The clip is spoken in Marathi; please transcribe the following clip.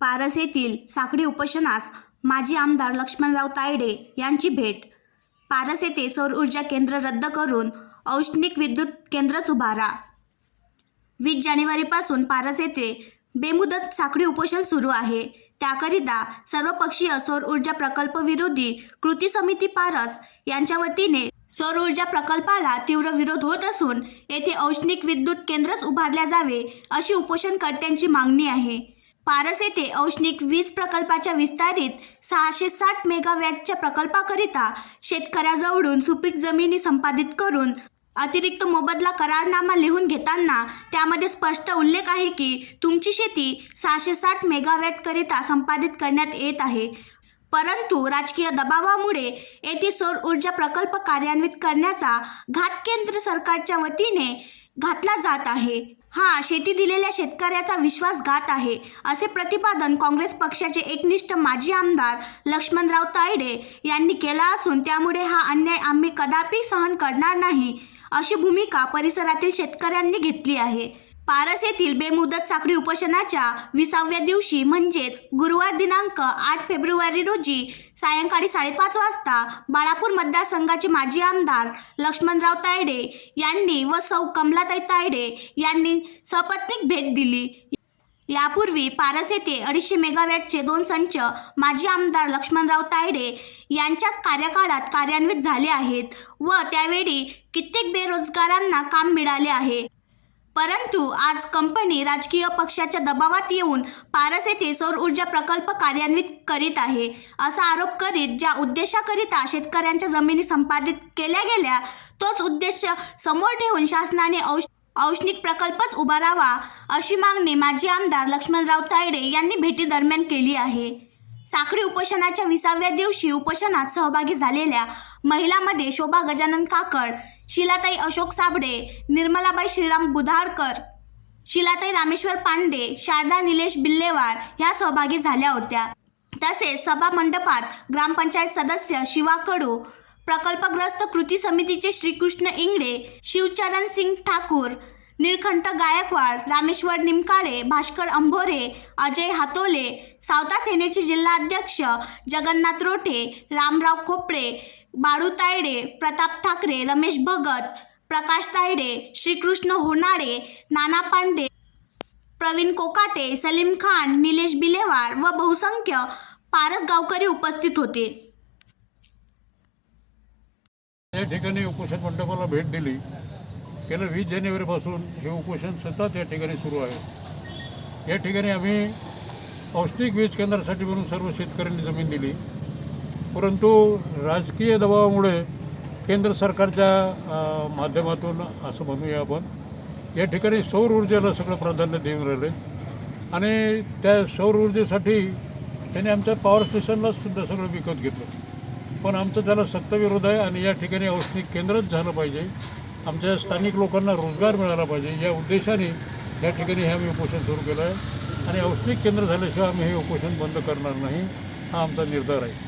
पारस येथील साखळी उपोषणास माजी आमदार लक्ष्मणराव तायडे यांची भेट. पारस येथे सौर ऊर्जा केंद्र रद्द करून औष्णिक विद्युत केंद्रच उभारा. वीस जानेवारीपासून पारस येथे बेमुदत साखळी उपोषण सुरू आहे. त्याकरिता सर्वपक्षीय सौर ऊर्जा प्रकल्प विरोधी कृती समिती पारस यांच्या वतीने सौर ऊर्जा प्रकल्पाला तीव्र विरोध होत असून येथे औष्णिक विद्युत केंद्रच उभारल्या जावे अशी उपोषणकर्त्यांची मागणी आहे. पारस येथे औष्णिक वीज प्रकल्पाच्या विस्तारित सहाशे साठ मेगावॅटच्या प्रकल्पाकरिता शेतकऱ्याजवळून सुपीक जमिनी संपादित करून अतिरिक्त मोबदला करारनामा लिहून घेताना त्यामध्ये स्पष्ट उल्लेख आहे की तुमची शेती सहाशे साठ मेगावॅटकरिता संपादित करण्यात येत आहे. परंतु राजकीय दबावामुळे येथे सौर ऊर्जा प्रकल्प कार्यान्वित करण्याचा घात केंद्र सरकारच्या वतीने घातला जात आहे. हा शेती दिलेल्या शेतकऱ्याचा विश्वासघात आहे असे प्रतिपादन काँग्रेस पक्षाचे एकनिष्ठ माजी आमदार लक्ष्मणराव तायडे यांनी केला असून त्यामुळे हा अन्याय आम्ही कदापि सहन करणार नाही अशी भूमिका परिसरातील शेतकऱ्यांनी घेतली आहे. पारस येथील बेमुदत साखळी उपोषणाच्या विसाव्या दिवशी म्हणजेच गुरुवार दिनांक आठ फेब्रुवारी रोजी सायंकाळी साडेपाच वाजता बाळापूर मतदारसंघाचे माजी आमदार लक्ष्मणराव तायडे यांनी व सौ कमलाताई तायडे यांनी सपत्नीक भेट दिली. यापूर्वी पारस येथे अडीचशे मेगावॅटचे दोन संच माजी आमदार लक्ष्मणराव तायडे यांच्याच कार्यकाळात कार्यान्वित झाले आहेत व त्यावेळी कित्येक बेरोजगारांना काम मिळाले आहे. परंतु आज कंपनी राजकीय पक्षाच्या दबावात येऊन पारस येथे सौर ऊर्जा प्रकल्प कार्यान्वित करीत आहे असा आरोप करीत ज्या उद्देशाकरिता शेतकऱ्यांच्या जमिनी संपादित केल्या गेल्या तोच उद्देश समोर ठेवून शासनाने औष औष्णिक प्रकल्पच उभारावा अशी मागणी माजी आमदार लक्ष्मणराव तायडे यांनी भेटी दरम्यान केली आहे. साखळी उपोषणाच्या विसाव्या दिवशी उपोषणात सहभागी झालेल्या महिलामध्ये शोभा गजानन काकड शिलाताई अशोक साबडे निर्मलाबाई श्रीराम बुधाळकर शिलाताई रामेश्वर पांडे शारदा निलेश बिल्लेवार ह्या सहभागी झाल्या होत्या. तसेच सभा मंडपात ग्रामपंचायत सदस्य शिवा कडू प्रकल्पग्रस्त कृती समितीचे श्रीकृष्ण इंगडे शिवचरण सिंग ठाकूर निळखंठ गायकवाड रामेश्वर निमकाळे भास्कर अंभोरे अजय हातोले सावता सेनेचे जिल्हाध्यक्ष जगन्नाथ रोटे रामराव खोपडे बाळू तायडे प्रताप ठाकरे रमेश भगत प्रकाश तायडे श्रीकृष्ण होनाडे नाना पांडे प्रवीण कोकाटे सलीम खान निलेश बिलेवार व बहुसंख्य पारस गावकरी उपस्थित होते. या ठिकाणी उपोषण मंडपाला भेट दिली. गेल्या वीस जानेवारीपासून हे उपोषण सतत या ठिकाणी सुरू आहे. या ठिकाणी आम्ही पौष्टिक वीज केंद्रासाठी म्हणून सर्व शेतकऱ्यांनी जमीन दिली. परंतु राजकीय दबावामुळे केंद्र सरकारच्या माध्यमातून असं म्हणूया आपण या ठिकाणी सौर ऊर्जेला सगळं प्राधान्य देऊन राहिले. आणि त्या सौर ऊर्जेसाठी त्यांनी आमच्या पॉवर स्टेशनला सुद्धा सगळं विकत घेतलं. पण आमचं त्याला सत्ताविरोध आहे आणि या ठिकाणी औष्णिक केंद्रच झालं पाहिजे. आमच्या स्थानिक लोकांना रोजगार मिळाला पाहिजे. या उद्देशाने या ठिकाणी हे आम्ही उपोषण सुरू केलं आहे. आणि औष्णिक केंद्र झाल्याशिवाय आम्ही हे उपोषण बंद करणार नाही हा आमचा निर्धार आहे.